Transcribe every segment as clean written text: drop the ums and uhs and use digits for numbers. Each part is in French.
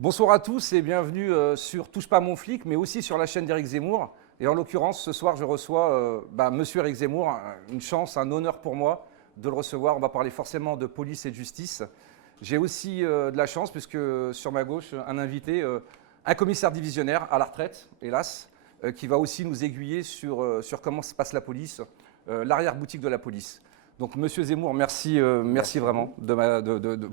Bonsoir à tous et bienvenue sur Touche pas mon flic, mais aussi sur la chaîne d'Éric Zemmour. Et en l'occurrence, ce soir, je reçois Monsieur Éric Zemmour, une chance, un honneur pour moi de le recevoir. On va parler forcément de police et de justice. J'ai aussi de la chance, puisque sur ma gauche, un invité, un commissaire divisionnaire à la retraite, hélas, qui va aussi nous aiguiller sur comment se passe la police, l'arrière-boutique de la police. Donc, Monsieur Zemmour, merci vraiment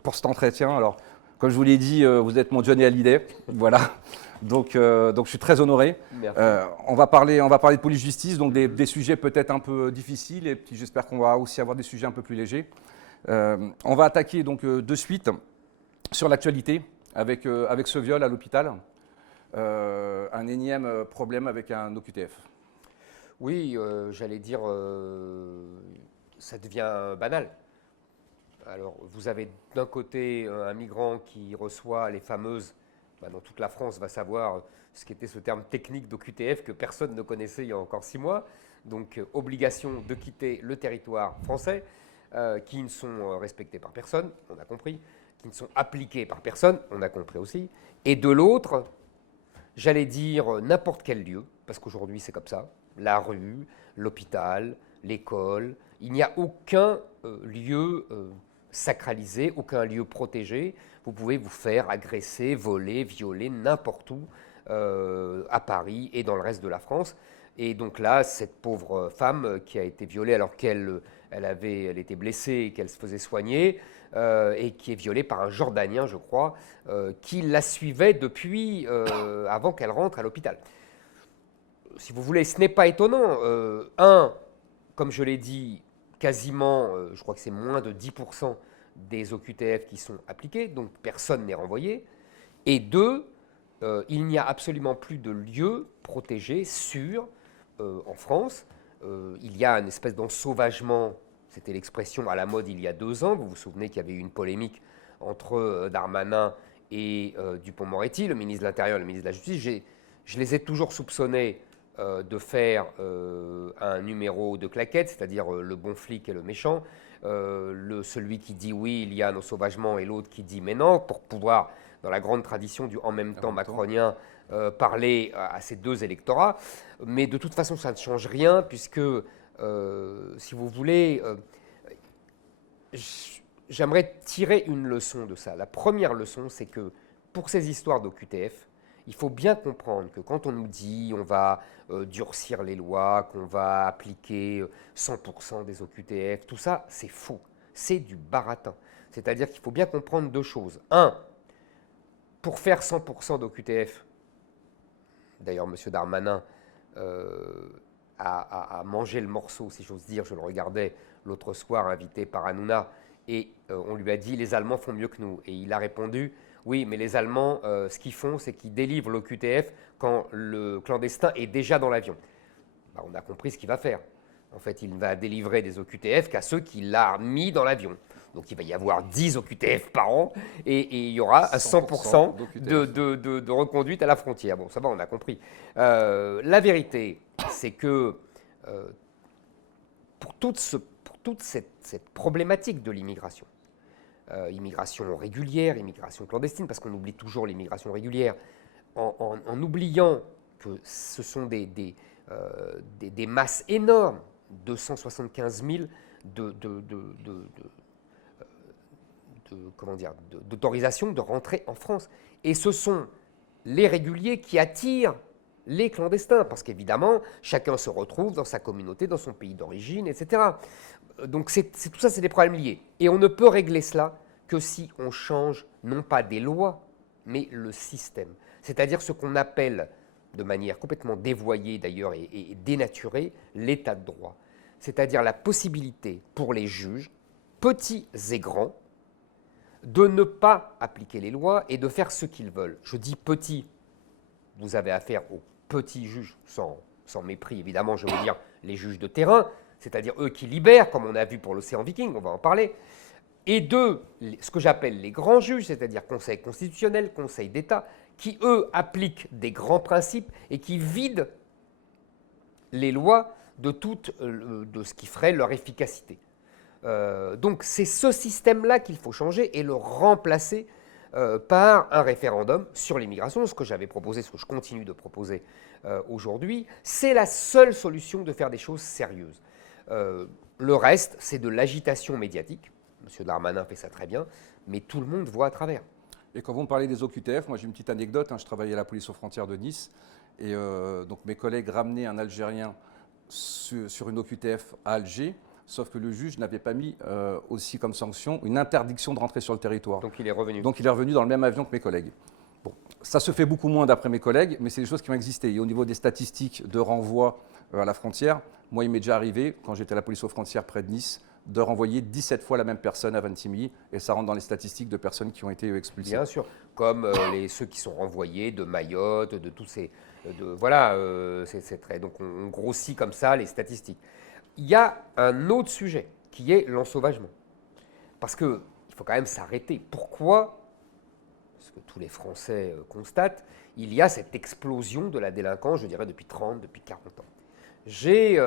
pour cet entretien. Alors, comme je vous l'ai dit, vous êtes mon Johnny Hallyday, voilà. Donc je suis très honoré. On va parler de police-justice, donc des sujets peut-être un peu difficiles, et puis j'espère qu'on va aussi avoir des sujets un peu plus légers. On va attaquer donc de suite sur l'actualité avec ce viol à l'hôpital, un énième problème avec un OQTF. Oui, j'allais dire, ça devient banal. Alors, vous avez d'un côté un migrant qui reçoit les fameuses, dans toute la France va savoir ce qu'était ce terme technique d'OQTF que personne ne connaissait il y a encore 6 mois. Donc, obligation de quitter le territoire français, qui ne sont respectés par personne, on a compris, qui ne sont appliqués par personne, on a compris aussi. Et de l'autre, j'allais dire n'importe quel lieu, parce qu'aujourd'hui c'est comme ça, la rue, l'hôpital, l'école, il n'y a aucun lieu sacralisé, aucun lieu protégé. Vous pouvez vous faire agresser, voler, violer n'importe où, à Paris et dans le reste de la France. Et donc là, cette pauvre femme qui a été violée alors qu'elle était blessée et qu'elle se faisait soigner, et qui est violée par un Jordanien, je crois, qui la suivait depuis avant qu'elle rentre à l'hôpital. Si vous voulez, ce n'est pas étonnant. Comme je l'ai dit, quasiment, je crois que c'est moins de 10% des OQTF qui sont appliqués, donc personne n'est renvoyé. Et deux, il n'y a absolument plus de lieux protégés, sûrs, en France. Il y a une espèce d'ensauvagement, c'était l'expression à la mode il y a 2 ans. Vous vous souvenez qu'il y avait eu une polémique entre Darmanin et Dupond-Moretti, le ministre de l'Intérieur et le ministre de la Justice. Je les ai toujours soupçonnés de faire un numéro de claquette, c'est-à-dire le bon flic et le méchant, celui qui dit oui, il y a un ensauvagement, et l'autre qui dit mais non, pour pouvoir, dans la grande tradition du en même temps macronien, parler à ces deux électorats. Mais de toute façon, ça ne change rien, puisque, si vous voulez, j'aimerais tirer une leçon de ça. La première leçon, c'est que pour ces histoires d'OQTF, il faut bien comprendre que quand on nous dit on va durcir les lois, qu'on va appliquer 100% des OQTF, tout ça, c'est faux. C'est du baratin. C'est-à-dire qu'il faut bien comprendre 2 choses. Un, pour faire 100% d'OQTF, d'ailleurs M. Darmanin a mangé le morceau, si j'ose dire, je le regardais l'autre soir invité par Hanouna, et on lui a dit les Allemands font mieux que nous. Et il a répondu oui, mais les Allemands, ce qu'ils font, c'est qu'ils délivrent l'OQTF quand le clandestin est déjà dans l'avion. On a compris ce qu'il va faire. En fait, il va délivrer des OQTF qu'à ceux qu'il a mis dans l'avion. Donc il va y avoir 10 OQTF par an, et il y aura 100% de reconduite à la frontière. Bon, ça va, on a compris. La vérité, c'est que pour toute cette problématique de l'immigration, immigration régulière, immigration clandestine, parce qu'on oublie toujours l'immigration régulière, en oubliant que ce sont des masses énormes, 275 000 d'autorisation de rentrer en France. Et ce sont les réguliers qui attirent les clandestins, parce qu'évidemment, chacun se retrouve dans sa communauté, dans son pays d'origine, etc. Donc tout ça, c'est des problèmes liés. Et on ne peut régler cela que si on change non pas des lois, mais le système. C'est-à-dire ce qu'on appelle, de manière complètement dévoyée d'ailleurs et dénaturée, l'état de droit. C'est-à-dire la possibilité pour les juges, petits et grands, de ne pas appliquer les lois et de faire ce qu'ils veulent. Je dis petits, vous avez affaire aux petits juges, sans mépris évidemment, je veux dire les juges de terrain, c'est-à-dire eux qui libèrent, comme on a vu pour l'Océan Viking, on va en parler, et de ce que j'appelle les grands juges, c'est-à-dire Conseil constitutionnel, Conseil d'État, qui eux appliquent des grands principes et qui vident les lois de ce qui ferait leur efficacité. Donc c'est ce système-là qu'il faut changer et le remplacer par un référendum sur l'immigration, ce que j'avais proposé, ce que je continue de proposer aujourd'hui. C'est la seule solution de faire des choses sérieuses. Le reste, c'est de l'agitation médiatique. M. Darmanin fait ça très bien, mais tout le monde voit à travers. Et quand vous me parlez des OQTF, moi j'ai une petite anecdote, je travaillais à la police aux frontières de Nice, et donc mes collègues ramenaient un Algérien sur une OQTF à Alger, sauf que le juge n'avait pas mis aussi comme sanction une interdiction de rentrer sur le territoire. Donc il est revenu. Donc il est revenu dans le même avion que mes collègues. Bon, ça se fait beaucoup moins d'après mes collègues, mais c'est des choses qui ont existé. Et au niveau des statistiques de renvoi à la frontière, moi il m'est déjà arrivé, quand j'étais à la police aux frontières près de Nice, de renvoyer 17 fois la même personne à Ventimiglia, et ça rentre dans les statistiques de personnes qui ont été expulsées. Bien sûr, comme ceux qui sont renvoyés de Mayotte, de tous ces... voilà, c'est très... Donc on grossit comme ça les statistiques. Il y a un autre sujet qui est l'ensauvagement. Parce qu'il faut quand même s'arrêter. Pourquoi, ce que tous les Français constatent, il y a cette explosion de la délinquance, je dirais, depuis 30, depuis 40 ans. J'ai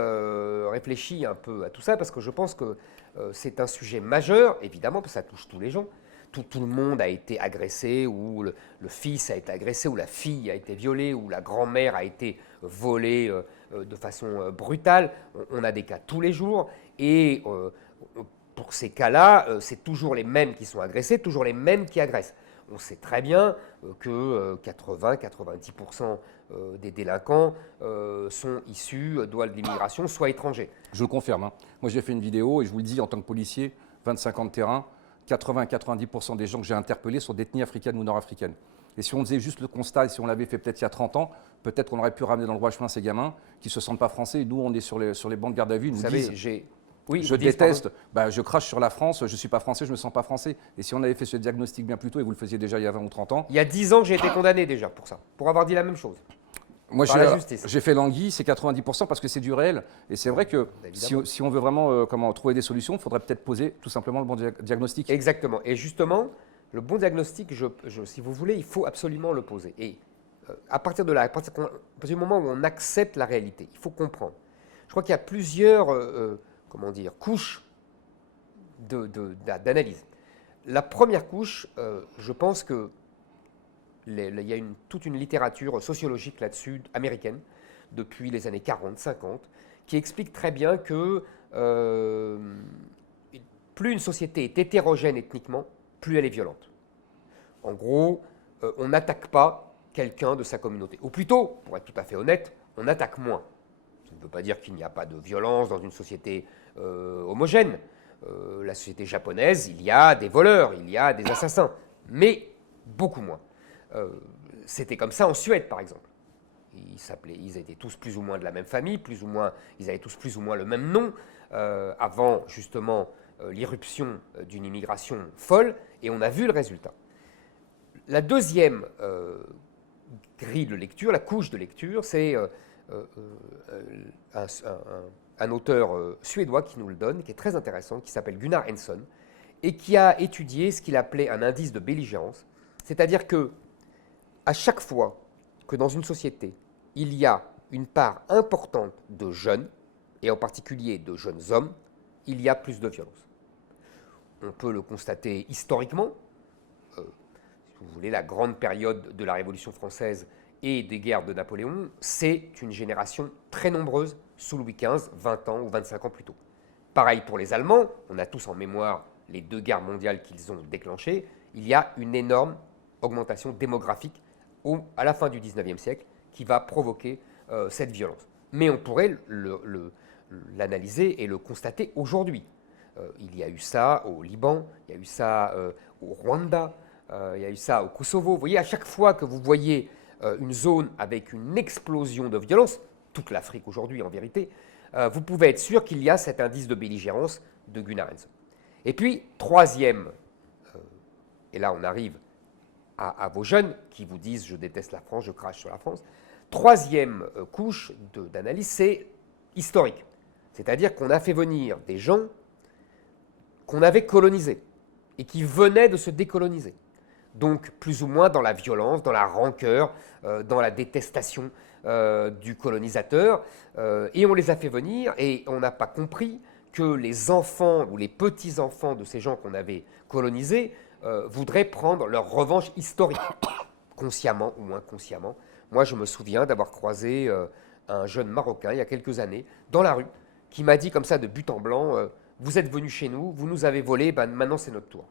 réfléchi un peu à tout ça parce que je pense que c'est un sujet majeur, évidemment, parce que ça touche tous les gens. Tout le monde a été agressé, ou le fils a été agressé, ou la fille a été violée, ou la grand-mère a été volée de façon brutale. On a des cas tous les jours. Et pour ces cas-là, c'est toujours les mêmes qui sont agressés, toujours les mêmes qui agressent. On sait très bien que 80-90% des délinquants sont issus soit de l'immigration, soit étrangers. Je le confirme. Moi, j'ai fait une vidéo et je vous le dis, en tant que policier, 25 ans de terrain, 80-90% des gens que j'ai interpellés sont d'ethnie africaine ou nord-africaine. Et si on faisait juste le constat, et si on l'avait fait peut-être il y a 30 ans, peut-être qu'on aurait pu ramener dans le droit chemin ces gamins qui ne se sentent pas français. Et nous, on est sur les bancs de garde à vue. Ils nous disent, je déteste, je crache sur la France, je ne suis pas français, je ne me sens pas français. Et si on avait fait ce diagnostic bien plus tôt, et vous le faisiez déjà il y a 20 ou 30 ans. Il y a 10 ans, j'ai été condamné déjà pour ça, pour avoir dit la même chose. Moi, j'ai fait l'anguille, c'est 90% parce que c'est du réel. Et c'est vrai que si on veut vraiment trouver des solutions, il faudrait peut-être poser tout simplement le bon diagnostic. Exactement. Et justement, le bon diagnostic, si vous voulez, il faut absolument le poser. Et à partir du moment où on accepte la réalité, il faut comprendre. Je crois qu'il y a plusieurs couches d'analyse. La première couche, je pense que il y a toute une littérature sociologique là-dessus, américaine, depuis les années 40, 50, qui explique très bien que plus une société est hétérogène ethniquement, plus elle est violente. En gros, on n'attaque pas quelqu'un de sa communauté. Ou plutôt, pour être tout à fait honnête, on attaque moins. Ça ne veut pas dire qu'il n'y a pas de violence dans une société homogène. La société japonaise, il y a des voleurs, il y a des assassins, mais beaucoup moins. C'était comme ça en Suède, par exemple. Ils étaient tous plus ou moins de la même famille, ils avaient tous plus ou moins le même nom, avant justement l'irruption d'une immigration folle, et on a vu le résultat. La deuxième grille de lecture, la couche de lecture, c'est un auteur suédois qui nous le donne, qui est très intéressant, qui s'appelle Gunnar Henson, et qui a étudié ce qu'il appelait un indice de belligérance, c'est-à-dire que à chaque fois que dans une société, il y a une part importante de jeunes, et en particulier de jeunes hommes, il y a plus de violence. On peut le constater historiquement. Si vous voulez, la grande période de la Révolution française et des guerres de Napoléon, c'est une génération très nombreuse sous Louis XV, 20 ans ou 25 ans plus tôt. Pareil pour les Allemands, on a tous en mémoire les 2 guerres mondiales qu'ils ont déclenchées. Il y a une énorme augmentation démographique à la fin du XIXe siècle qui va provoquer cette violence. Mais on pourrait l'analyser et le constater aujourd'hui. Il y a eu ça au Liban, il y a eu ça au Rwanda, il y a eu ça au Kosovo. Vous voyez, à chaque fois que vous voyez une zone avec une explosion de violence, toute l'Afrique aujourd'hui en vérité, vous pouvez être sûr qu'il y a cet indice de belligérance de Gunnar Henson. Et puis, troisième, et là on arrive à vos jeunes qui vous disent « je déteste la France, je crache sur la France ». Troisième couche d'analyse, c'est historique. C'est-à-dire qu'on a fait venir des gens qu'on avait colonisés et qui venaient de se décoloniser. Donc plus ou moins dans la violence, dans la rancœur, dans la détestation du colonisateur. Et on les a fait venir et on n'a pas compris que les enfants ou les petits-enfants de ces gens qu'on avait colonisés voudraient prendre leur revanche historique, consciemment ou inconsciemment. Moi, je me souviens d'avoir croisé un jeune Marocain, il y a quelques années, dans la rue, qui m'a dit comme ça, de but en blanc, vous êtes venu chez nous, vous nous avez volé, ben, maintenant c'est notre tour.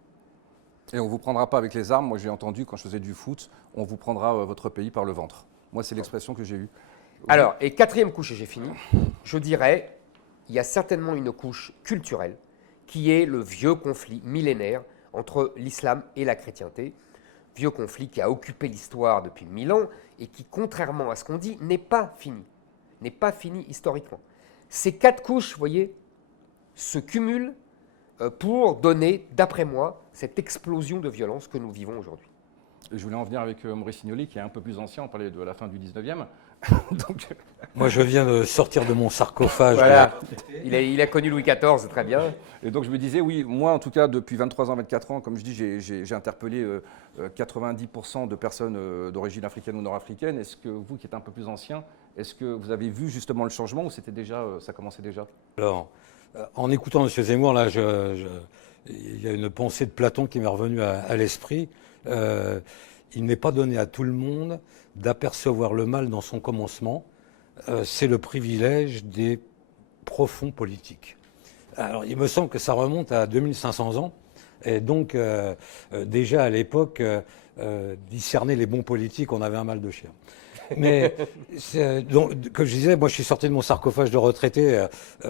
Et on ne vous prendra pas avec les armes. Moi, j'ai entendu quand je faisais du foot, on vous prendra votre pays par le ventre. Moi, c'est l'expression que j'ai eue. Alors, et quatrième couche, et j'ai fini, je dirais, il y a certainement une couche culturelle qui est le vieux conflit millénaire entre l'islam et la chrétienté. Vieux conflit qui a occupé l'histoire depuis 1000 ans et qui, contrairement à ce qu'on dit, n'est pas fini. N'est pas fini historiquement. Ces 4 couches, vous voyez, se cumulent pour donner, d'après moi, cette explosion de violence que nous vivons aujourd'hui. Je voulais en venir avec Maurice Signoli, qui est un peu plus ancien, on parlait de la fin du 19e. Donc... Moi, je viens de sortir de mon sarcophage. Voilà. Il a connu Louis XIV, très bien. Et donc je me disais, oui, moi en tout cas, depuis 23 ans, 24 ans, comme je dis, j'ai interpellé 90% de personnes d'origine africaine ou nord-africaine. Est-ce que vous, qui êtes un peu plus ancien, est-ce que vous avez vu justement le changement ou c'était déjà, ça commençait déjà? Alors, en écoutant M. Zemmour, là, il y a une pensée de Platon qui m'est revenue à l'esprit. Il n'est pas donné à tout le monde d'apercevoir le mal dans son commencement. C'est le privilège des profonds politiques. Alors, il me semble que ça remonte à 2500 ans. Et donc, déjà à l'époque, discerner les bons politiques, on avait un mal de chien. Mais, donc, comme je disais, moi je suis sorti de mon sarcophage de retraité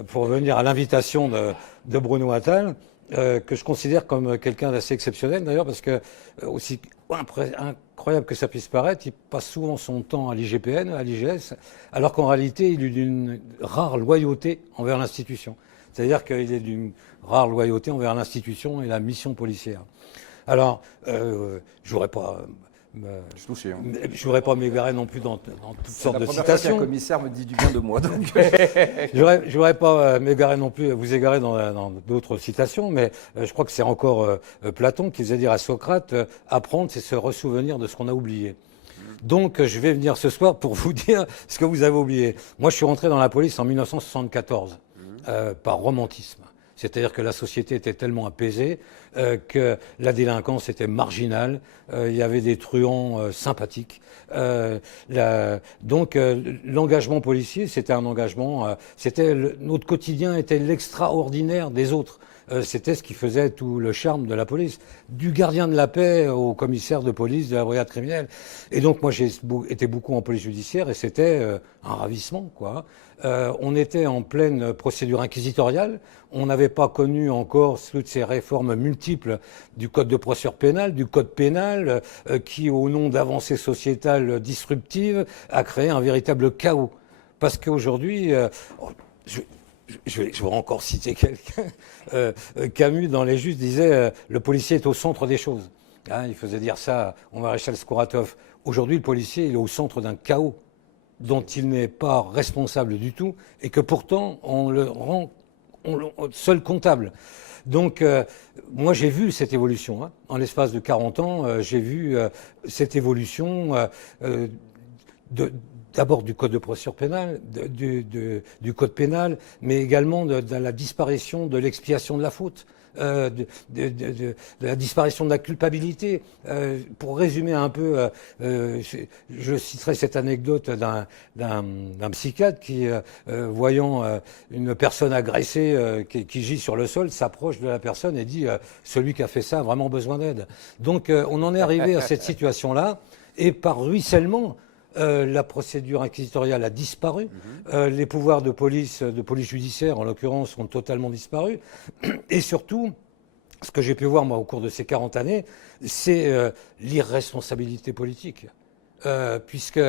pour venir à l'invitation de Bruno Attal, que je considère comme quelqu'un d'assez exceptionnel d'ailleurs, parce que, aussi incroyable que ça puisse paraître, il passe souvent son temps à l'IGPN, à l'IGS, alors qu'en réalité il est d'une rare loyauté envers l'institution. C'est-à-dire qu'il est d'une rare loyauté envers l'institution et la mission policière. Alors, je voudrais pas... Je voudrais pas m'égarer non plus dans toutes sortes de citations. C'est la première fois qu'un commissaire me dit du bien de moi. Donc. Je voudrais pas m'égarer non plus, vous égarer dans d'autres citations, mais je crois que c'est encore Platon qui faisait dire à Socrate, apprendre, c'est se ressouvenir de ce qu'on a oublié. Donc, je vais venir ce soir pour vous dire ce que vous avez oublié. Moi, je suis rentré dans la police en 1974, par romantisme. C'est-à-dire que la société était tellement apaisée que la délinquance était marginale, il y avait des truands sympathiques. Donc l'engagement policier, c'était un engagement, notre quotidien était l'extraordinaire des autres. C'était ce qui faisait tout le charme de la police, du gardien de la paix au commissaire de police de la brigade criminelle. Et donc moi j'ai été beaucoup en police judiciaire et c'était un ravissement, quoi. On était en pleine procédure inquisitoriale. On n'avait pas connu encore toutes ces réformes multiples du code de procédure pénale, du code pénal, qui, au nom d'avancées sociétales disruptives, a créé un véritable chaos. Parce qu'aujourd'hui, je vais encore citer quelqu'un. Camus, dans Les Justes, disait le policier est au centre des choses. Hein, il faisait dire ça au maréchal Skouratov. Aujourd'hui, le policier, il est au centre d'un chaos dont il n'est pas responsable du tout et que pourtant on le rend seul comptable. Donc moi j'ai vu cette évolution. Hein. En l'espace de 40 ans, j'ai vu cette évolution d'abord du code de procédure pénale, du code pénal, mais également de la disparition de l'expiation de la faute. De la disparition de la culpabilité. Pour résumer un peu, je citerai cette anecdote d'un psychiatre qui, voyant une personne agressée qui gît sur le sol, s'approche de la personne et dit celui qui a fait ça a vraiment besoin d'aide. Donc on en est arrivé à cette situation-là, et par ruissellement, la procédure inquisitoriale a disparu. Les pouvoirs de police judiciaire, en l'occurrence, ont totalement disparu. Et surtout, ce que j'ai pu voir, moi, au cours de ces 40 années, c'est l'irresponsabilité politique. Puisque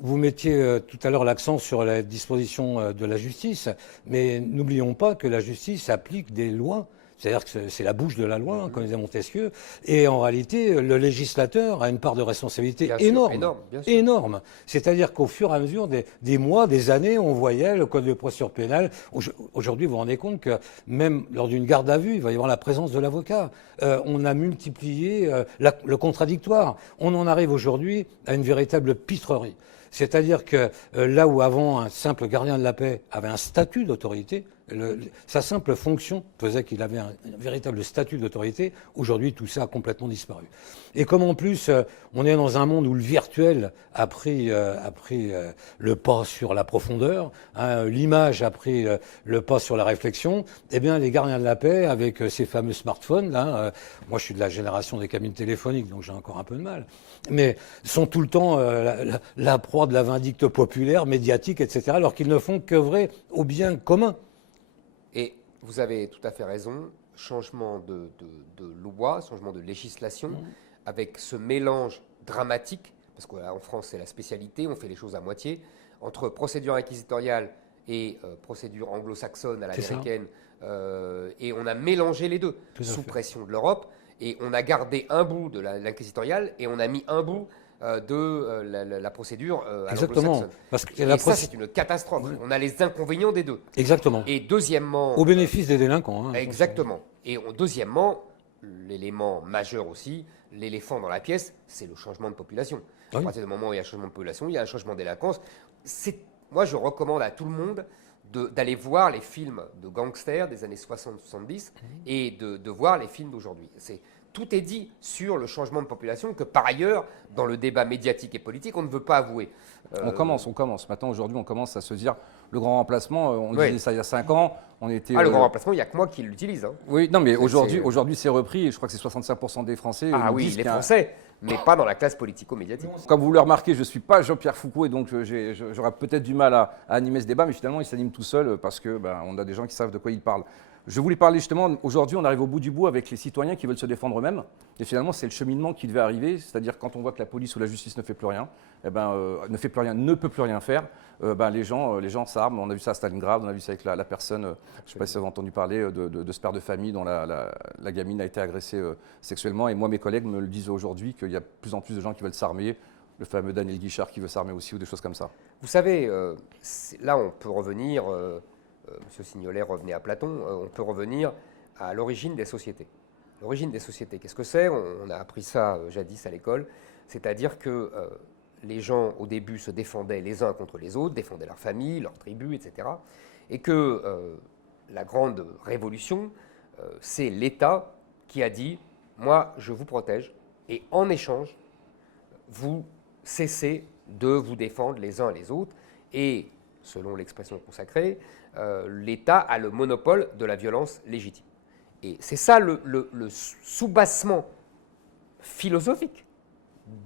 vous mettiez tout à l'heure l'accent sur la disposition de la justice, mais n'oublions pas que la justice applique des lois. C'est-à-dire que c'est la bouche de la loi, hein, comme disait Montesquieu. Et en réalité, le législateur a une part de responsabilité énorme. C'est-à-dire qu'au fur et à mesure des mois, des années, on voyait le code de procédure pénale. Aujourd'hui, vous vous rendez compte que même lors d'une garde à vue, il va y avoir la présence de l'avocat. On a multiplié le contradictoire. On en arrive aujourd'hui à une véritable pitrerie. C'est-à-dire que là où avant un simple gardien de la paix avait un statut d'autorité, Sa simple fonction faisait qu'il avait un véritable statut d'autorité. Aujourd'hui, tout ça a complètement disparu. Et comme en plus, on est dans un monde où le virtuel a pris le pas sur la profondeur, hein, l'image a pris le pas sur la réflexion, eh bien, les gardiens de la paix, avec ces fameux smartphones, là, moi je suis de la génération des cabines téléphoniques, donc j'ai encore un peu de mal, mais sont tout le temps la proie de la vindicte populaire, médiatique, etc., alors qu'ils ne font qu'œuvrer au bien commun. Et vous avez tout à fait raison, changement de loi, changement de législation, avec ce mélange dramatique, parce qu'en France c'est la spécialité, on fait les choses à moitié, entre procédure inquisitoriale et procédure anglo-saxonne à l'américaine, et on a mélangé les deux, sous pression de l'Europe, et on a gardé un bout de l'inquisitoriale et on a mis un bout de la procédure à Exactement. Parce que et ça, c'est une catastrophe. Oui. On a les inconvénients des deux. Exactement. Et deuxièmement... Au bénéfice des délinquants. Hein, exactement. Et deuxièmement, l'élément majeur aussi, l'éléphant dans la pièce, c'est le changement de population. Oui. À partir du moment où il y a un changement de population, il y a un changement de délinquance. Moi, je recommande à tout le monde d'aller voir les films de gangsters des années 60-70 et de voir les films d'aujourd'hui. Tout est dit sur le changement de population que, par ailleurs, dans le débat médiatique et politique, on ne veut pas avouer. On commence. Maintenant, aujourd'hui, on commence à se dire le grand remplacement, on disait ça il y a 5 ans. Le grand remplacement, il n'y a que moi qui l'utilise. Hein. Oui, non, mais aujourd'hui, c'est repris et je crois que c'est 65% des Français. Ah oui, les Français, mais pas dans la classe politico-médiatique. Comme vous le remarquez, je ne suis pas Jean-Pierre Foucault et donc j'aurai peut-être du mal à animer ce débat, mais finalement, il s'anime tout seul parce qu'on a des gens qui savent de quoi ils parlent. Je voulais parler justement, aujourd'hui on arrive au bout du bout avec les citoyens qui veulent se défendre eux-mêmes, et finalement c'est le cheminement qui devait arriver, c'est-à-dire quand on voit que la police ou la justice ne fait plus rien, ne peut plus rien faire, les gens s'arment. On a vu ça à Stalingrad, on a vu ça avec la personne, je ne sais pas si vous avez entendu parler de ce père de famille dont la gamine a été agressée sexuellement, et moi mes collègues me le disent aujourd'hui qu'il y a de plus en plus de gens qui veulent s'armer, le fameux Daniel Guichard qui veut s'armer aussi ou des choses comme ça. Vous savez, là on peut revenir... Monsieur Signolet revenait à Platon, on peut revenir à l'origine des sociétés. L'origine des sociétés, qu'est-ce que c'est ? On a appris ça jadis à l'école, c'est-à-dire que les gens au début se défendaient les uns contre les autres, défendaient leur famille, leur tribu, etc. Et que la grande révolution, c'est l'État qui a dit « moi je vous protège et en échange, vous cessez de vous défendre les uns les autres » et selon l'expression consacrée, l'État a le monopole de la violence légitime. Et c'est ça le soubassement philosophique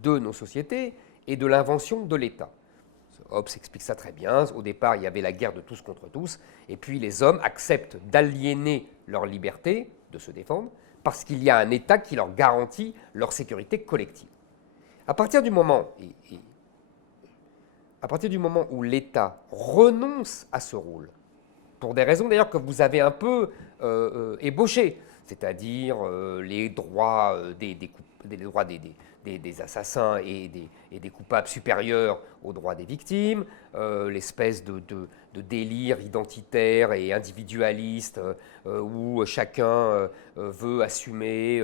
de nos sociétés et de l'invention de l'État. Hobbes explique ça très bien. Au départ, il y avait la guerre de tous contre tous, et puis les hommes acceptent d'aliéner leur liberté de se défendre parce qu'il y a un État qui leur garantit leur sécurité collective. À partir du moment où l'État renonce à ce rôle, pour des raisons d'ailleurs que vous avez un peu ébauchées, c'est-à-dire les droits, des assassins et des coupables supérieurs aux droits des victimes, l'espèce de délire identitaire et individualiste où chacun veut assumer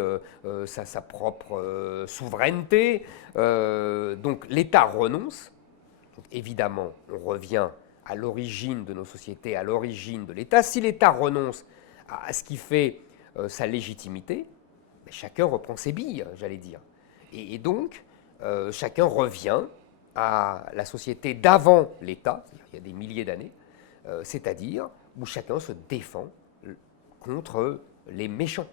sa propre souveraineté. Donc l'État renonce. Donc, évidemment, on revient à l'origine de nos sociétés, à l'origine de l'État. Si l'État renonce à ce qui fait sa légitimité, chacun reprend ses billes, j'allais dire. Et donc, chacun revient à la société d'avant l'État, il y a des milliers d'années, c'est-à-dire où chacun se défend contre les méchants.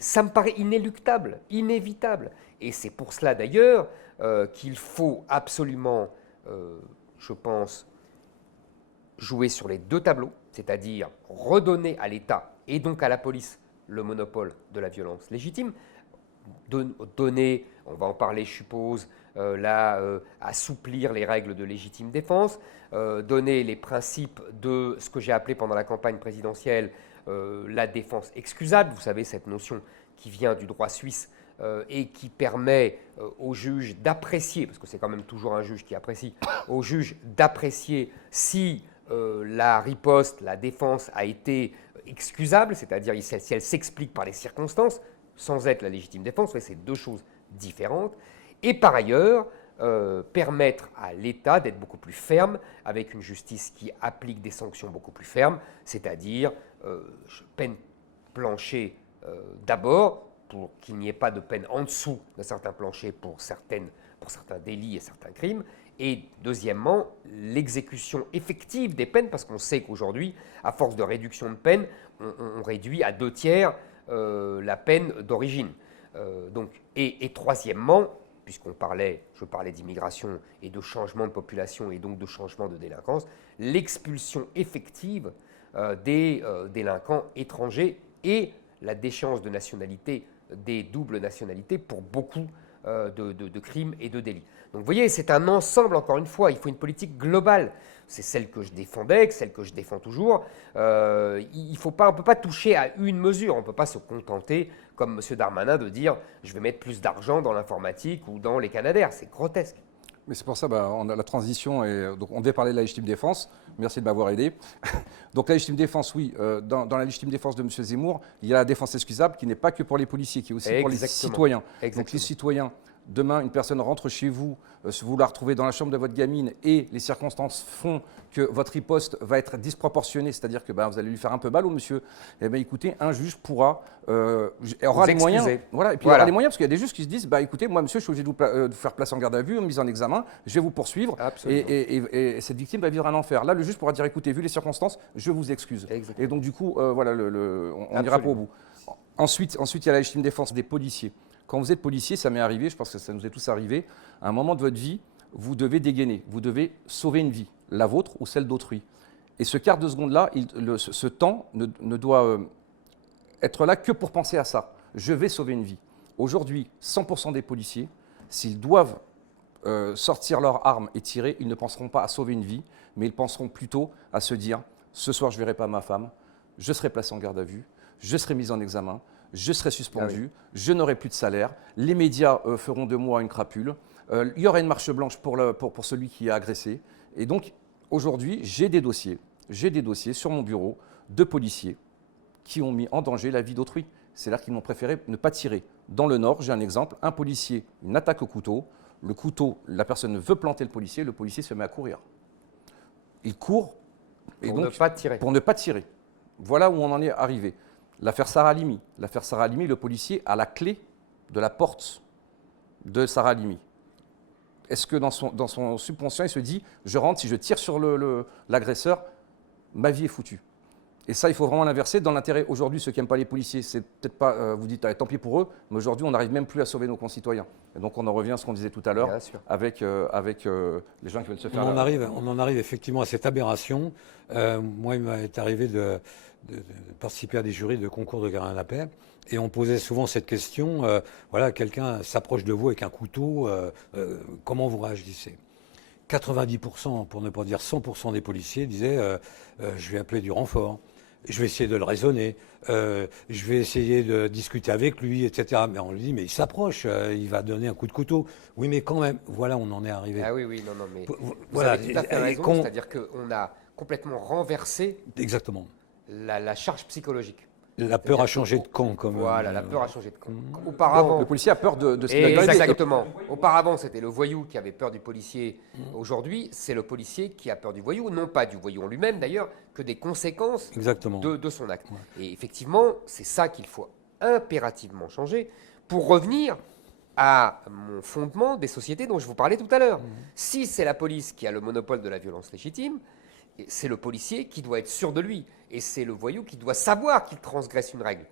Ça me paraît inéluctable, inévitable. Et c'est pour cela d'ailleurs qu'il faut absolument, je pense, jouer sur les deux tableaux, c'est-à-dire redonner à l'État et donc à la police le monopole de la violence légitime, donner, on va en parler je suppose, assouplir les règles de légitime défense, donner les principes de ce que j'ai appelé pendant la campagne présidentielle la défense excusable, vous savez cette notion qui vient du droit suisse et qui permet au juge d'apprécier, parce que c'est quand même toujours un juge qui apprécie, au juge d'apprécier si la riposte, la défense a été excusable, c'est-à-dire si elle s'explique par les circonstances, sans être la légitime défense, c'est deux choses différentes. Et par ailleurs, permettre à l'État d'être beaucoup plus ferme, avec une justice qui applique des sanctions beaucoup plus fermes, c'est-à-dire peine plancher d'abord, pour qu'il n'y ait pas de peine en dessous d'un certain plancher pour certains délits et certains crimes, et deuxièmement, l'exécution effective des peines, parce qu'on sait qu'aujourd'hui, à force de réduction de peine, on réduit à 2/3 la peine d'origine. Et troisièmement, puisqu'on je parlais d'immigration et de changement de population et donc de changement de délinquance, l'expulsion effective des délinquants étrangers et la déchéance de nationalité, des doubles nationalités pour beaucoup de crimes et de délits. Donc vous voyez, c'est un ensemble, encore une fois, il faut une politique globale. C'est celle que je défendais, celle que je défends toujours. On ne peut pas toucher à une mesure, on ne peut pas se contenter, comme M. Darmanin, de dire « je vais mettre plus d'argent dans l'informatique ou dans les Canadaires ». C'est grotesque. Mais c'est pour ça, on a la transition, et donc on devait parler de la légitime défense. Merci de m'avoir aidé. Donc la légitime défense, oui, dans la légitime défense de M. Zemmour, il y a la défense excusable qui n'est pas que pour les policiers, qui est aussi pour les citoyens. Exactement. Donc les citoyens, demain, une personne rentre chez vous, vous la retrouvez dans la chambre de votre gamine et les circonstances font que votre riposte va être disproportionnée, c'est-à-dire que vous allez lui faire un peu mal au monsieur, eh bien écoutez, un juge aura les moyens. Voilà, et puis il aura les moyens, parce qu'il y a des juges qui se disent, écoutez, moi monsieur, je suis obligé de vous faire placer en garde à vue, mise en examen, je vais vous poursuivre, et cette victime va vivre un enfer. Là, le juge pourra dire, écoutez, vu les circonstances, je vous excuse. Exactement. Et donc du coup, on n'ira pas au bout. Ensuite, il y a la légitime défense des policiers. Quand vous êtes policier, ça m'est arrivé, je pense que ça nous est tous arrivé, à un moment de votre vie, vous devez dégainer, vous devez sauver une vie, la vôtre ou celle d'autrui. Et ce quart de seconde-là, ce temps ne doit être là que pour penser à ça. Je vais sauver une vie. Aujourd'hui, 100% des policiers, s'ils doivent sortir leurs armes et tirer, ils ne penseront pas à sauver une vie, mais ils penseront plutôt à se dire « ce soir, je ne verrai pas ma femme, je serai placé en garde à vue, je serai mis en examen, je serai suspendu, je n'aurai plus de salaire, les médias feront de moi une crapule, il y aura une marche blanche pour celui qui a agressé. » Et donc, aujourd'hui, j'ai des dossiers sur mon bureau de policiers qui ont mis en danger la vie d'autrui. C'est-à-dire qu'ils m'ont préféré ne pas tirer. Dans le Nord, j'ai un exemple, un policier, une attaque au couteau, le couteau, la personne veut planter le policier se met à courir. Il court pour ne pas tirer. Voilà où on en est arrivé. L'affaire Sarah Halimi. L'affaire Sarah Halimi, le policier a la clé de la porte de Sarah Halimi. Est-ce que dans son subconscient, il se dit « je rentre, si je tire sur l'agresseur, ma vie est foutue ». Et ça, il faut vraiment l'inverser. Dans l'intérêt, aujourd'hui, ceux qui n'aiment pas les policiers, c'est peut-être pas, vous dites tant pis pour eux, mais aujourd'hui, on n'arrive même plus à sauver nos concitoyens. Et donc, on en revient à ce qu'on disait tout à l'heure avec les gens qui veulent se faire... On en arrive effectivement à cette aberration. Moi, il m'est arrivé de participer à des jurys de concours de gardien de la paix. Et on posait souvent cette question, quelqu'un s'approche de vous avec un couteau, comment vous réagissez ? 90%, pour ne pas dire 100% des policiers disaient je vais appeler du renfort, je vais essayer de le raisonner, je vais essayer de discuter avec lui, etc. Mais on lui dit mais il s'approche, il va donner un coup de couteau. Oui, mais quand même, voilà, on en est arrivé. Ah oui, non, mais vous avez tout à fait raison, c'est-à-dire qu'on a complètement renversé la charge psychologique. La peur a changé de camp, quand même. Voilà, la peur a changé de camp. Auparavant, le policier a peur de se mettre dans les... Exactement. Auparavant, c'était le voyou qui avait peur du policier. Aujourd'hui, c'est le policier qui a peur du voyou, non pas du voyou en lui-même d'ailleurs, que des conséquences de son acte. Ouais. Et effectivement, c'est ça qu'il faut impérativement changer pour revenir à mon fondement des sociétés dont je vous parlais tout à l'heure. Si c'est la police qui a le monopole de la violence légitime, c'est le policier qui doit être sûr de lui. Et c'est le voyou qui doit savoir qu'il transgresse une règle.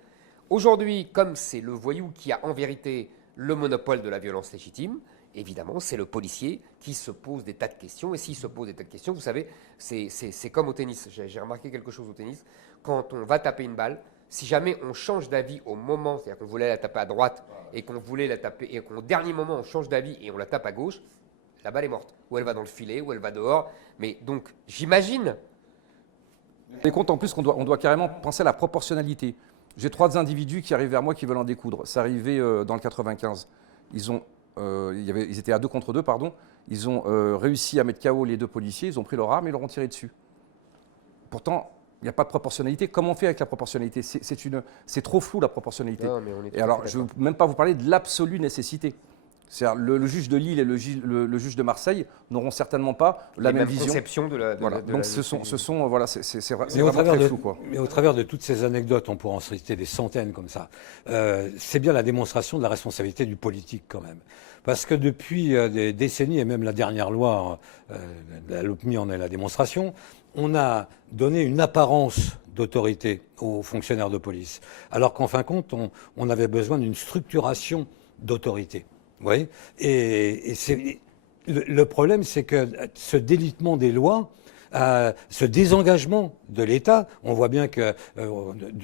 Aujourd'hui, comme c'est le voyou qui a en vérité le monopole de la violence légitime, évidemment, c'est le policier qui se pose des tas de questions. Et s'il se pose des tas de questions, vous savez, c'est comme au tennis. J'ai remarqué quelque chose au tennis. Quand on va taper une balle, si jamais on change d'avis au moment, c'est-à-dire qu'on voulait la taper à droite et qu'on voulait la taper, et qu'au dernier moment on change d'avis et on la tape à gauche, la balle est morte. Ou elle va dans le filet, ou elle va dehors. Mais donc, j'imagine... Et compte en plus qu'on doit carrément penser à la proportionnalité. J'ai 3 individus qui arrivent vers moi qui veulent en découdre. C'est arrivé dans le 95. Ils étaient à 2 contre 2, pardon. Ils ont réussi à mettre KO les 2 policiers. Ils ont pris leur arme et leur ont tiré dessus. Pourtant, il n'y a pas de proportionnalité. Comment on fait avec la proportionnalité ? C'est trop flou, la proportionnalité. Non, mais et alors, je ne veux même pas vous parler de l'absolue nécessité. C'est-à-dire le juge de Lille et le juge de Marseille n'auront certainement pas la même vision. Conception de la. Voilà. Donc c'est Mais au vraiment travers très flou, quoi. mais au travers de toutes ces anecdotes, on pourrait en citer des centaines comme ça, c'est bien la démonstration de la responsabilité du politique quand même. Parce que depuis des décennies, et même la dernière loi, la LOPMI en est la démonstration, on a donné une apparence d'autorité aux fonctionnaires de police, alors qu'en fin de compte, on avait besoin d'une structuration d'autorité. Vous voyez ? Et le problème, c'est que ce délitement des lois, ce désengagement de l'État, on voit bien que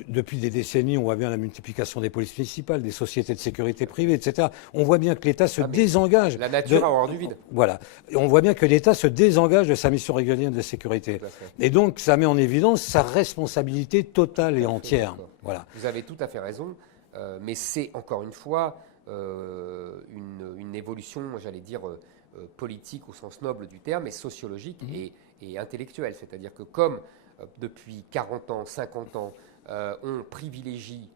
depuis des décennies, on voit bien la multiplication des polices municipales, des sociétés de sécurité privées, etc. On voit bien que l'État se désengage. La nature a horreur du vide. Voilà. Et on voit bien que l'État se désengage de sa mission régalienne de sécurité. Et donc, ça met en évidence sa responsabilité totale et entière. Voilà. Vous avez tout à fait raison, mais c'est encore une fois une évolution, j'allais dire, politique au sens noble du terme, et sociologique et intellectuelle. C'est-à-dire que comme depuis 40 ans, 50 ans, on privilégie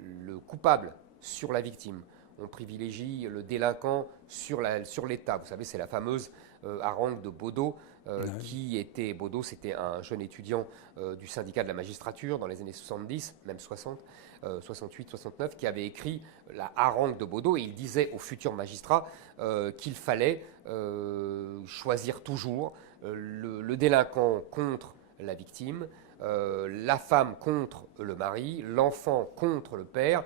le coupable sur la victime, on privilégie le délinquant sur l'État. Vous savez, c'est la fameuse harangue de Baudot, Baudot, c'était un jeune étudiant du syndicat de la magistrature dans les années 70, même 60, 68, 69, qui avait écrit la harangue de Baudot, et il disait aux futurs magistrats qu'il fallait choisir toujours le délinquant contre la victime, la femme contre le mari, l'enfant contre le père,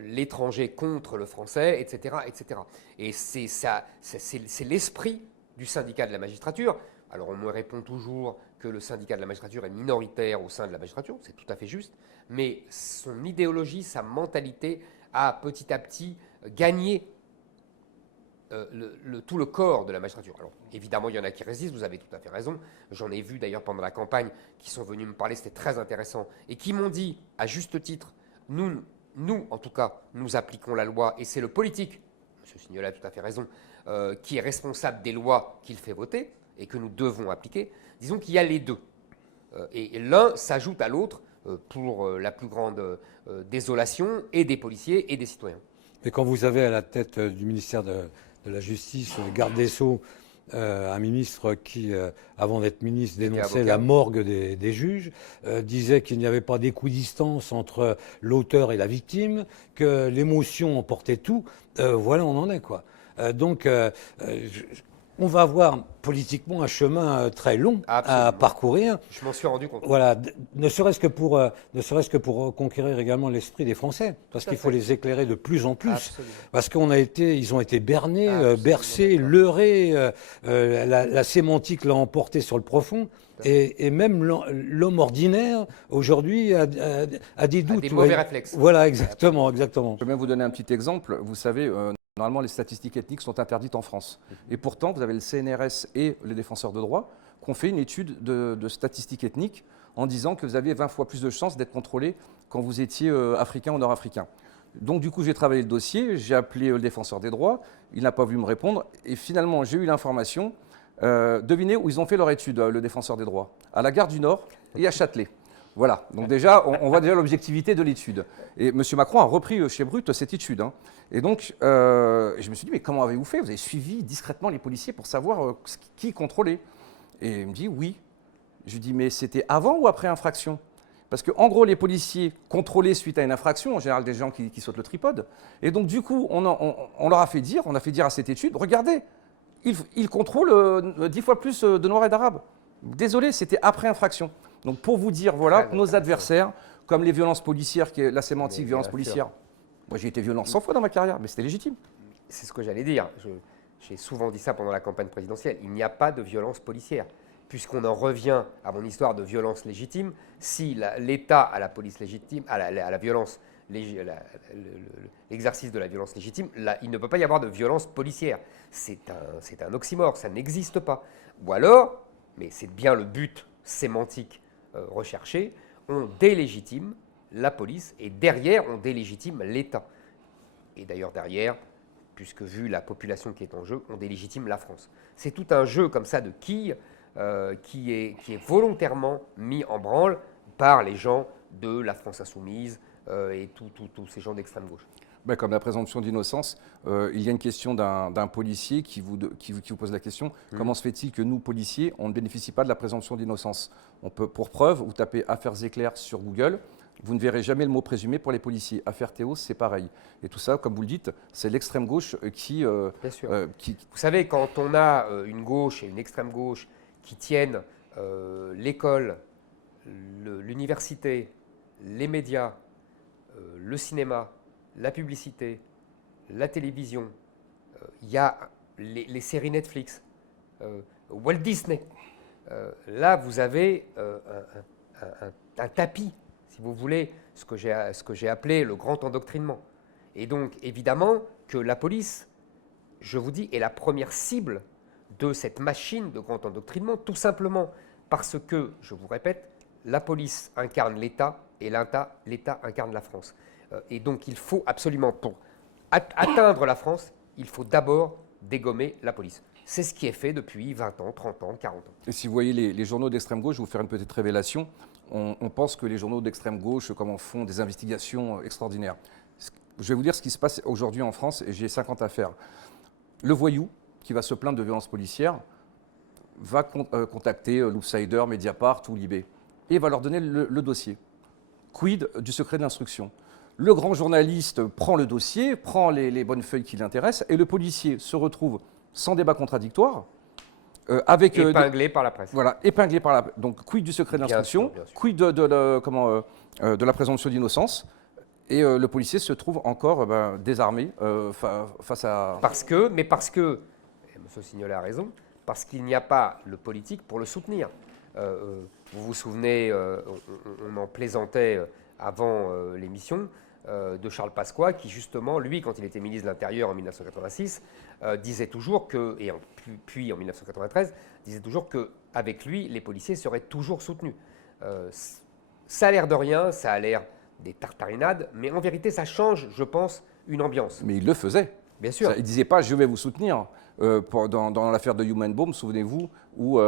l'étranger contre le français, etc. etc. Et c'est l'esprit du syndicat de la magistrature. Alors on me répond toujours que le syndicat de la magistrature est minoritaire au sein de la magistrature, c'est tout à fait juste, mais son idéologie, sa mentalité a petit à petit gagné tout le corps de la magistrature. Alors, évidemment, il y en a qui résistent, vous avez tout à fait raison. J'en ai vu d'ailleurs pendant la campagne qui sont venus me parler, c'était très intéressant, et qui m'ont dit, à juste titre, nous, en tout cas, nous appliquons la loi, et c'est le politique, M. Signolet a tout à fait raison, qui est responsable des lois qu'il fait voter, et que nous devons appliquer. Disons qu'il y a les deux. Et l'un s'ajoute à l'autre pour la plus grande désolation, et des policiers et des citoyens. Mais quand vous avez à la tête du ministère de la Justice, le garde des Sceaux, un ministre qui, avant d'être ministre, dénonçait la morgue des juges, disait qu'il n'y avait pas d'équidistance entre l'auteur et la victime, que l'émotion emportait tout, voilà, on en est, quoi. Donc, on va avoir politiquement un chemin très long à parcourir. Je m'en suis rendu compte. Voilà, ne serait-ce que pour conquérir également l'esprit des Français, parce qu'il faut les éclairer de plus en plus, absolument. Parce ils ont été bernés, bercés, leurrés, la sémantique l'a emporté sur le profond. Et même l'homme ordinaire, aujourd'hui, a des doutes. Des mauvais réflexes. Voilà, exactement. Je vais même vous donner un petit exemple. Vous savez, normalement, les statistiques ethniques sont interdites en France. Et pourtant, vous avez le CNRS et les défenseurs de droit qui ont fait une étude de statistiques ethniques en disant que vous aviez 20 fois plus de chances d'être contrôlé quand vous étiez africain ou nord-africain. Donc du coup, j'ai travaillé le dossier, j'ai appelé le défenseur des droits, il n'a pas voulu me répondre, et finalement, j'ai eu l'information. Devinez où ils ont fait leur étude, le défenseur des droits? À la Gare du Nord et à Châtelet. Voilà, donc déjà, on voit déjà l'objectivité de l'étude. Et M. Macron a repris chez Brut cette étude. Hein. Et donc, je me suis dit, mais comment avez-vous fait? Vous avez suivi discrètement les policiers pour savoir qui contrôlait? Et il me dit, oui. Je lui dis, mais c'était avant ou après infraction? Parce qu'en gros, les policiers contrôlaient suite à une infraction, en général des gens qui sautent le tripode. Et donc, du coup, on leur a fait dire, à cette étude, regardez, ils contrôlent 10 fois plus de Noirs et d'Arabes. Désolé, c'était après infraction. Donc pour vous dire, voilà, nos adversaires, comme les violences policières, qui est la sémantique violence policière. Moi j'ai été violent 100 fois dans ma carrière, mais c'était légitime. C'est ce que j'allais dire. J'ai souvent dit ça pendant la campagne présidentielle. Il n'y a pas de violence policière. Puisqu'on en revient à mon histoire de violence légitime, si l'État a la police légitime, à la violence, l'exercice de la violence légitime, là, il ne peut pas y avoir de violence policière. C'est un oxymore, ça n'existe pas. Ou alors, mais c'est bien le but sémantique recherché, on délégitime la police et derrière, on délégitime l'État. Et d'ailleurs, derrière, puisque vu la population qui est en jeu, on délégitime la France. C'est tout un jeu comme ça de quilles qui est volontairement mis en branle par les gens de la France insoumise et tous ces gens d'extrême gauche. Ben, comme la présomption d'innocence, il y a une question d'un policier qui vous pose la question, comment se fait-il que nous, policiers, on ne bénéficie pas de la présomption d'innocence? On peut, pour preuve, vous tapez affaires éclairs sur Google, vous ne verrez jamais le mot présumé pour les policiers. Affaire Théo, c'est pareil. Et tout ça, comme vous le dites, c'est l'extrême gauche qui... Bien sûr. Vous savez, quand on a une gauche et une extrême gauche qui tiennent l'école, l'université, les médias, le cinéma, la publicité, la télévision, il y a les séries Netflix, Walt Disney. Là, vous avez un tapis, si vous voulez, ce que j'ai appelé le grand endoctrinement. Et donc, évidemment, que la police, je vous dis, est la première cible de cette machine de grand endoctrinement, tout simplement parce que, je vous répète, la police incarne l'État et l'État incarne la France. Et donc, il faut absolument, pour atteindre la France, il faut d'abord dégommer la police. C'est ce qui est fait depuis 20 ans, 30 ans, 40 ans. Et si vous voyez les journaux d'extrême gauche, je vais vous faire une petite révélation. On pense que les journaux d'extrême gauche font des investigations extraordinaires. Je vais vous dire ce qui se passe aujourd'hui en France, et j'ai 50 affaires. Le voyou, qui va se plaindre de violences policières, va contacter l'Outsider, Mediapart ou Libé, et va leur donner le dossier. Quid du secret de l'instruction? Le grand journaliste prend le dossier, prend les bonnes feuilles qui l'intéressent, et le policier se retrouve sans débat contradictoire, épinglé par la presse. Voilà, épinglé par la... Donc, quid du secret de l'instruction, quid de la présomption d'innocence, et le policier se trouve encore désarmé face à... Parce que, et M. Signolet a raison, parce qu'il n'y a pas le politique pour le soutenir. Vous vous souvenez, on en plaisantait avant l'émission, de Charles Pasqua, qui justement, lui, quand il était ministre de l'Intérieur en 1986, disait toujours que, et puis en 1993, disait toujours qu'avec lui, les policiers seraient toujours soutenus. Ça a l'air de rien, ça a l'air des tartarinades, mais en vérité, ça change, je pense, une ambiance. Mais il le faisait. Bien sûr. Il ne disait pas « je vais vous soutenir ». Dans l'affaire de Human Bomb, souvenez-vous, où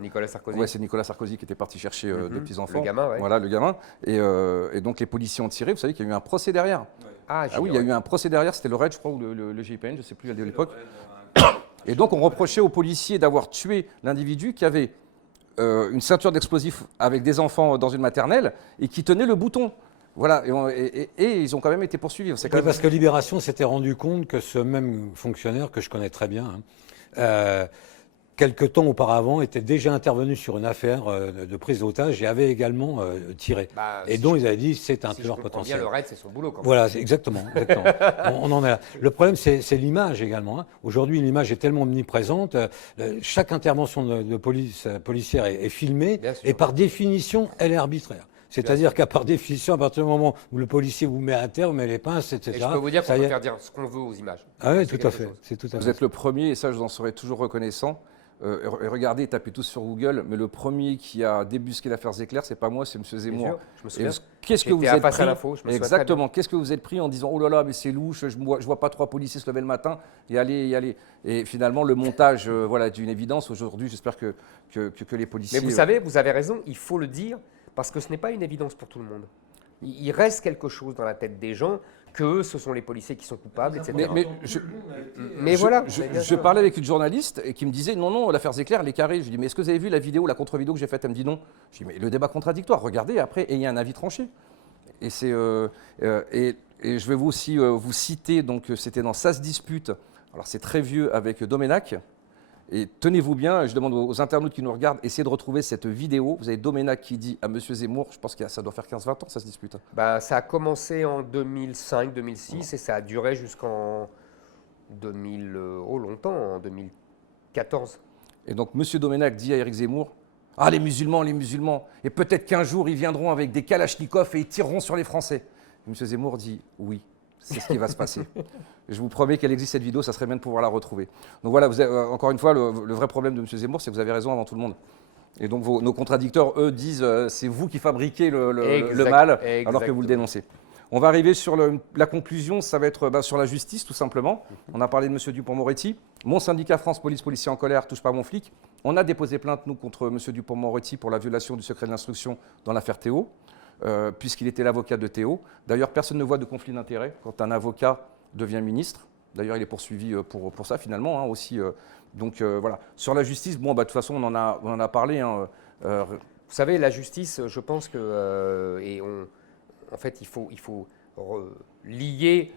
Nicolas Sarkozy. Ouais, c'est Nicolas Sarkozy qui était parti chercher des petits-enfants. Le gamin, ouais. Voilà, le gamin. Et donc les policiers ont tiré. Vous savez qu'il y a eu un procès derrière. Ah oui, il y a eu un procès derrière. C'était le RAID, je crois, ou le GIPN, je ne sais plus à l'époque. Et donc on reprochait aux policiers d'avoir tué l'individu qui avait une ceinture d'explosifs avec des enfants dans une maternelle et qui tenait le bouton. Voilà, et ils ont quand même été poursuivis. Oui, parce que Libération s'était rendu compte que ce même fonctionnaire, que je connais très bien, quelque temps auparavant, était déjà intervenu sur une affaire de prise d'otage et avait également tiré. Et donc ils avaient dit c'est un tueur potentiel. Bien, le RAID, c'est son boulot. Quand voilà, exactement. on en est là. Le problème, c'est l'image également. Aujourd'hui, l'image est tellement omniprésente. Chaque intervention de policière est filmée et par définition, elle est arbitraire. C'est-à-dire qu'à par définition, à partir du moment où le policier vous met à terre, vous met les pinces, etc. Et je peux vous dire qu'on peut faire dire ce qu'on veut aux images. Ah oui, tout à fait. Vous êtes le premier, et ça je vous en serai toujours reconnaissant. Et regardez, tapez tous sur Google, mais le premier qui a débusqué l'affaire Zecler, c'est pas moi, c'est M. Zemmour. Sûr, je me souviens. Qu'est-ce que vous êtes pris à l'info, je me exactement. Qu'est-ce que vous êtes pris en disant oh là là, mais c'est louche, je vois pas 3 policiers se lever le matin et aller. Et finalement, le montage, est une évidence. Aujourd'hui, j'espère que les policiers. Mais vous savez, vous avez raison, il faut le dire, parce que ce n'est pas une évidence pour tout le monde. Il reste quelque chose dans la tête des gens que ce sont les policiers qui sont coupables, etc. Mais voilà. Je parlais avec une journaliste et qui me disait non, l'affaire Zecler, elle est carrée. Je lui dis mais est-ce que vous avez vu la vidéo, la contre-vidéo que j'ai faite? Elle me dit non. Je dis mais le débat contradictoire, regardez après et il y a un avis tranché. Et c'est et je vais aussi vous citer, donc c'était dans Ça se dispute. Alors c'est très vieux avec Doménac. Et tenez-vous bien, je demande aux internautes qui nous regardent, essayez de retrouver cette vidéo. Vous avez Doménac qui dit à M. Zemmour, je pense que ça doit faire 15-20 ans, ça se dispute. Ça a commencé en 2005-2006 et ça a duré jusqu'en longtemps, en 2014. Et donc M. Doménac dit à Éric Zemmour, ah les musulmans, et peut-être qu'un jour ils viendront avec des kalachnikovs et ils tireront sur les Français. Et M. Zemmour dit, oui. C'est ce qui va se passer. Je vous promets qu'elle existe cette vidéo, ça serait bien de pouvoir la retrouver. Donc voilà, vous avez, encore une fois, le vrai problème de M. Zemmour, c'est que vous avez raison avant tout le monde. Et donc nos contradicteurs, eux, disent c'est vous qui fabriquez le mal, alors que vous le dénoncez. On va arriver sur la conclusion, ça va être sur la justice, tout simplement. On a parlé de M. Dupond-Moretti. Mon syndicat France Police Policiers en colère, touche pas mon flic. On a déposé plainte, nous, contre M. Dupond-Moretti pour la violation du secret de l'instruction dans l'affaire Théo. puisqu'il était l'avocat de Théo. D'ailleurs, personne ne voit de conflit d'intérêt quand un avocat devient ministre. D'ailleurs, il est poursuivi pour ça, finalement, hein, aussi. Donc, voilà. Sur la justice, bon, bah, de toute façon, on en a parlé. Hein, Vous savez, la justice, je pense que, en fait, il faut lier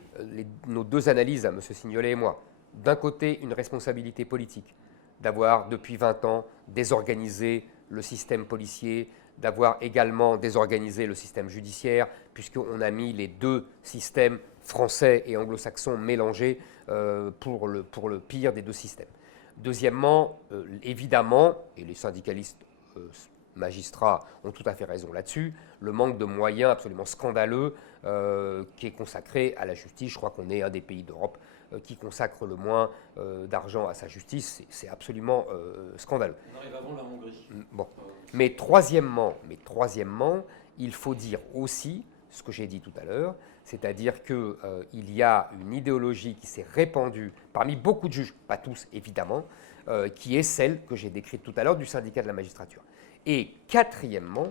nos deux analyses, M. Signolet et moi. D'un côté, une responsabilité politique, d'avoir depuis 20 ans désorganisé le système policier, d'avoir également désorganisé le système judiciaire, puisqu'on a mis les deux systèmes français et anglo-saxons mélangés pour le pire des deux systèmes. Deuxièmement, évidemment, et les syndicalistes magistrats ont tout à fait raison là-dessus, le manque de moyens absolument scandaleux qui est consacré à la justice. Je crois qu'on est un des pays d'Europe qui consacre le moins d'argent à sa justice. C'est absolument scandaleux. On arrive avant la Hongrie. Bon. Mais troisièmement, il faut dire aussi ce que j'ai dit tout à l'heure, c'est-à-dire qu'il y a une idéologie qui s'est répandue parmi beaucoup de juges, pas tous évidemment, qui est celle que j'ai décrite tout à l'heure du syndicat de la magistrature. Et quatrièmement,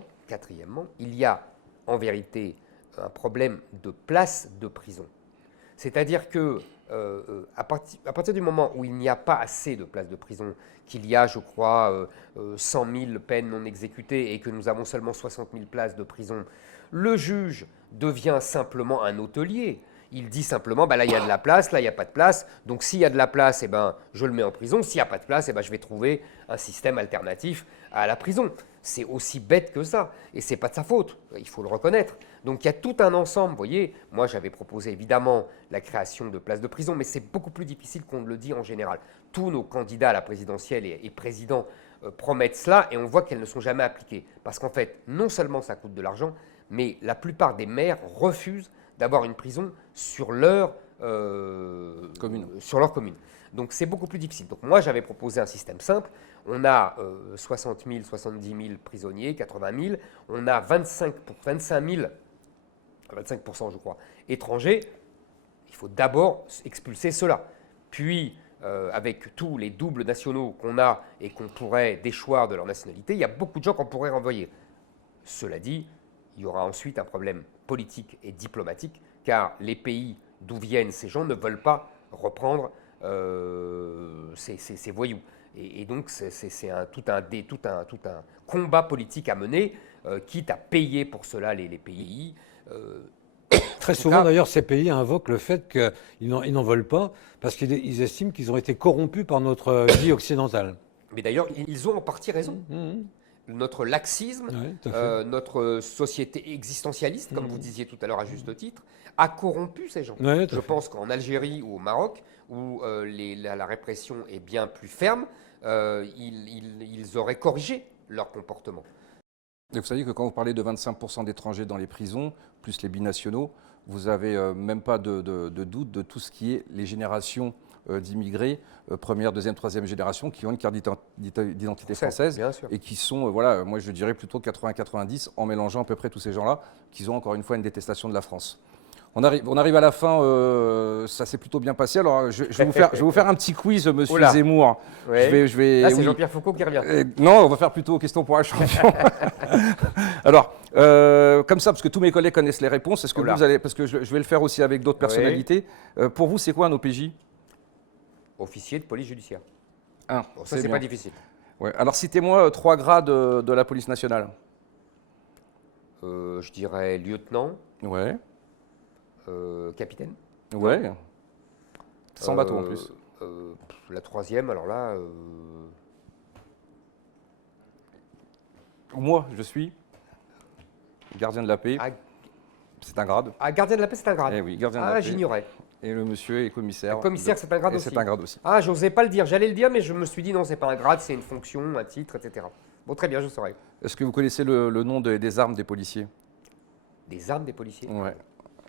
il y a en vérité un problème de place de prison. C'est-à-dire que à partir du moment où il n'y a pas assez de places de prison, qu'il y a, je crois, 100 000 peines non exécutées et que nous avons seulement 60 000 places de prison, le juge devient simplement un hôtelier. Il dit simplement, bah là il y a de la place, là il n'y a pas de place, donc s'il y a de la place, eh ben, je le mets en prison, s'il n'y a pas de place, eh ben, je vais trouver un système alternatif à la prison. C'est aussi bête que ça, et ce n'est pas de sa faute, il faut le reconnaître. Donc il y a tout un ensemble, vous voyez, moi j'avais proposé évidemment la création de places de prison, mais c'est beaucoup plus difficile qu'on ne le dit en général. Tous nos candidats à la présidentielle et présidents promettent cela, et on voit qu'elles ne sont jamais appliquées. Parce qu'en fait, non seulement ça coûte de l'argent, mais la plupart des maires refusent d'avoir une prison sur leur commune. Donc c'est beaucoup plus difficile. Donc moi j'avais proposé un système simple. On a 60 000, 70 000 prisonniers, 80 000. On a 25 000, 25% je crois, étrangers. Il faut d'abord expulser ceux-là. Puis avec tous les doubles nationaux qu'on a et qu'on pourrait déchoir de leur nationalité, il y a beaucoup de gens qu'on pourrait renvoyer. Cela dit, il y aura ensuite un problème politique et diplomatique, car les pays d'où viennent ces gens ne veulent pas reprendre ces voyous. Et donc, c'est tout un combat politique à mener, quitte à payer pour cela les pays. Très souvent, d'ailleurs, ces pays invoquent le fait qu'ils n'en veulent pas, parce qu'ils estiment qu'ils ont été corrompus par notre vie occidentale. Mais d'ailleurs, ils ont en partie raison. Notre laxisme, notre société existentialiste, comme vous disiez tout à l'heure à juste titre, a corrompu ces gens. Je pense qu'en Algérie ou au Maroc, où la répression est bien plus ferme, ils auraient corrigé leur comportement. Et vous savez que quand vous parlez de 25% d'étrangers dans les prisons, plus les binationaux, vous n'avez même pas de doute de tout ce qui est les générations d'immigrés, première, deuxième, troisième génération, qui ont une carte d'identité française et qui sont, voilà, moi je dirais plutôt 80-90, en mélangeant à peu près tous ces gens-là, qui ont encore une fois une détestation de la France. On arrive à la fin, ça s'est plutôt bien passé. Alors je vais vous faire un petit quiz, monsieur Zemmour. Ouais. Là, c'est Jean-Pierre Foucault qui revient. Non, on va faire plutôt question pour un champion. Alors, comme ça, parce que tous mes collègues connaissent les réponses, est-ce que vous allez, parce que je vais le faire aussi avec d'autres personnalités. Pour vous, c'est quoi un OPJ? Officier de police judiciaire. Bon, ça, c'est pas difficile. Ouais. Alors, citez-moi 3 grades de la police nationale. Je dirais lieutenant. Ouais. Capitaine. Ouais. Sans bateau en plus. La 3e, alors là. Moi, je suis gardien de la paix. C'est un grade. Ah, gardien de la paix, c'est un grade. Eh oui, gardien de la paix. Ah, j'ignorais. Et le monsieur est commissaire. Le commissaire, c'est un grade aussi. C'est un grade aussi. Ah, j'osais pas le dire. J'allais le dire, mais je me suis dit non, c'est pas un grade, c'est une fonction, un titre, etc. Bon, très bien, je saurai. Est-ce que vous connaissez le nom des armes des policiers? Des armes des policiers? Ouais.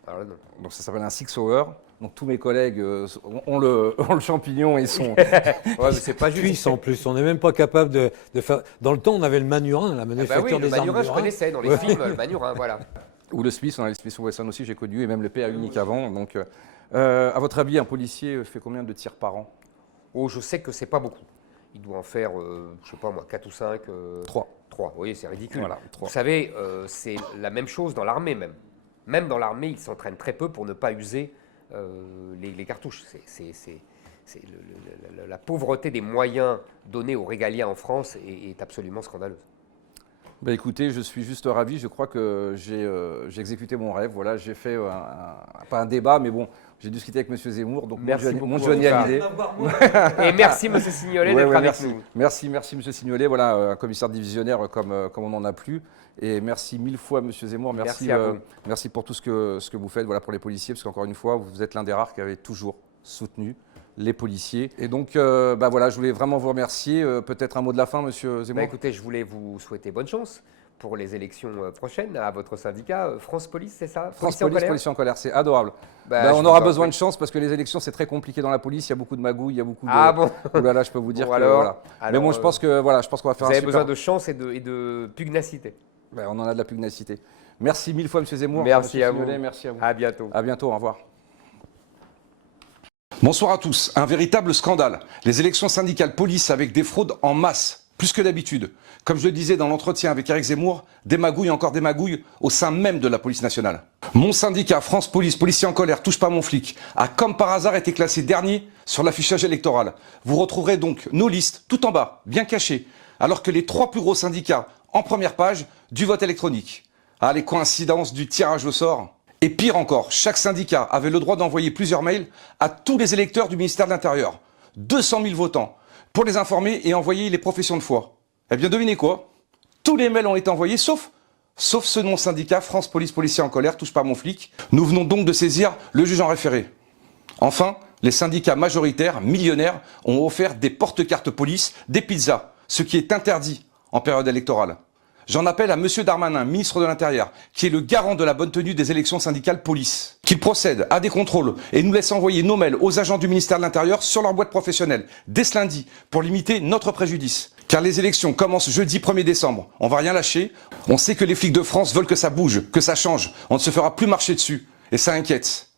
Alors là, non. Donc ça s'appelle un Six Hour. Donc tous mes collègues ont le champignon et sont. Ouais, mais c'est pas juste. Cuisse en plus, on n'est même pas capable de faire. Dans le temps, on avait le Manurin, la manufacture des armes. Le Manurin, je connaissais dans les films, le Manurin, voilà. Ou le Smith, on a les Smith Wesson aussi, j'ai connu, et même le PA unique avant. Donc, à votre avis, un policier fait combien de tirs par an? Oh, je sais que c'est pas beaucoup. Il doit en faire, je sais pas moi, 4 ou 5. 3. 3, vous voyez, c'est ridicule. Voilà, 3. Vous savez, c'est la même chose dans l'armée même. Même dans l'armée, ils s'entraînent très peu pour ne pas user les cartouches. La pauvreté des moyens donnés aux régaliens en France est absolument scandaleuse. Bah écoutez, je suis juste ravi. Je crois que j'ai exécuté mon rêve. Voilà, j'ai fait pas un débat, mais bon, j'ai discuté avec M. Zemmour. Donc Merci beaucoup, mon Johnny en tout Hallyday. Et merci, M. Signolet, d'être avec merci. nous. Merci, M. Signolet. Voilà, un commissaire divisionnaire comme on n'en a plus. Et merci mille fois, M. Zemmour. Merci à vous. Merci pour tout ce que vous faites, voilà, pour les policiers, parce qu'encore une fois, vous êtes l'un des rares qui avait toujours soutenu les policiers. Et donc, voilà, je voulais vraiment vous remercier. Peut-être un mot de la fin, M. Zemmour. Écoutez, je voulais vous souhaiter bonne chance pour les élections prochaines à votre syndicat. France Police, c'est ça? France Police, Policiers en colère, c'est adorable. On aura besoin de chance parce que les élections, c'est très compliqué dans la police. Il y a beaucoup de magouilles, il y a beaucoup de... Ah bon? Oh là là, je peux vous dire bon, que... alors, voilà. Mais bon, je pense qu'on va faire un super... Vous avez besoin de chance et de pugnacité. On en a de la pugnacité. Merci mille fois, M. Zemmour. Merci à vous. Merci à vous. À bientôt. À bientôt, au revoir. Bonsoir à tous. Un véritable scandale. Les élections syndicales police avec des fraudes en masse, plus que d'habitude. Comme je le disais dans l'entretien avec Éric Zemmour, des magouilles, encore des magouilles au sein même de la police nationale. Mon syndicat France Police, Policiers en colère, touche pas mon flic, a comme par hasard été classé dernier sur l'affichage électoral. Vous retrouverez donc nos listes tout en bas, bien cachées, alors que les 3 plus gros syndicats en première page du vote électronique. Ah, les coïncidences du tirage au sort. Et pire encore, chaque syndicat avait le droit d'envoyer plusieurs mails à tous les électeurs du ministère de l'Intérieur. 200 000 votants, pour les informer et envoyer les professions de foi. Eh bien, devinez quoi? Tous les mails ont été envoyés, sauf ceux de mon syndicat, France Police, Policiers en colère, touche pas mon flic. Nous venons donc de saisir le juge en référé. Enfin, les syndicats majoritaires, millionnaires, ont offert des porte-cartes police, des pizzas, ce qui est interdit en période électorale. J'en appelle à M. Darmanin, ministre de l'Intérieur, qui est le garant de la bonne tenue des élections syndicales police, qu'il procède à des contrôles et nous laisse envoyer nos mails aux agents du ministère de l'Intérieur sur leur boîte professionnelle, dès ce lundi, pour limiter notre préjudice. Car les élections commencent jeudi 1er décembre. On va rien lâcher. On sait que les flics de France veulent que ça bouge, que ça change. On ne se fera plus marcher dessus. Et ça inquiète.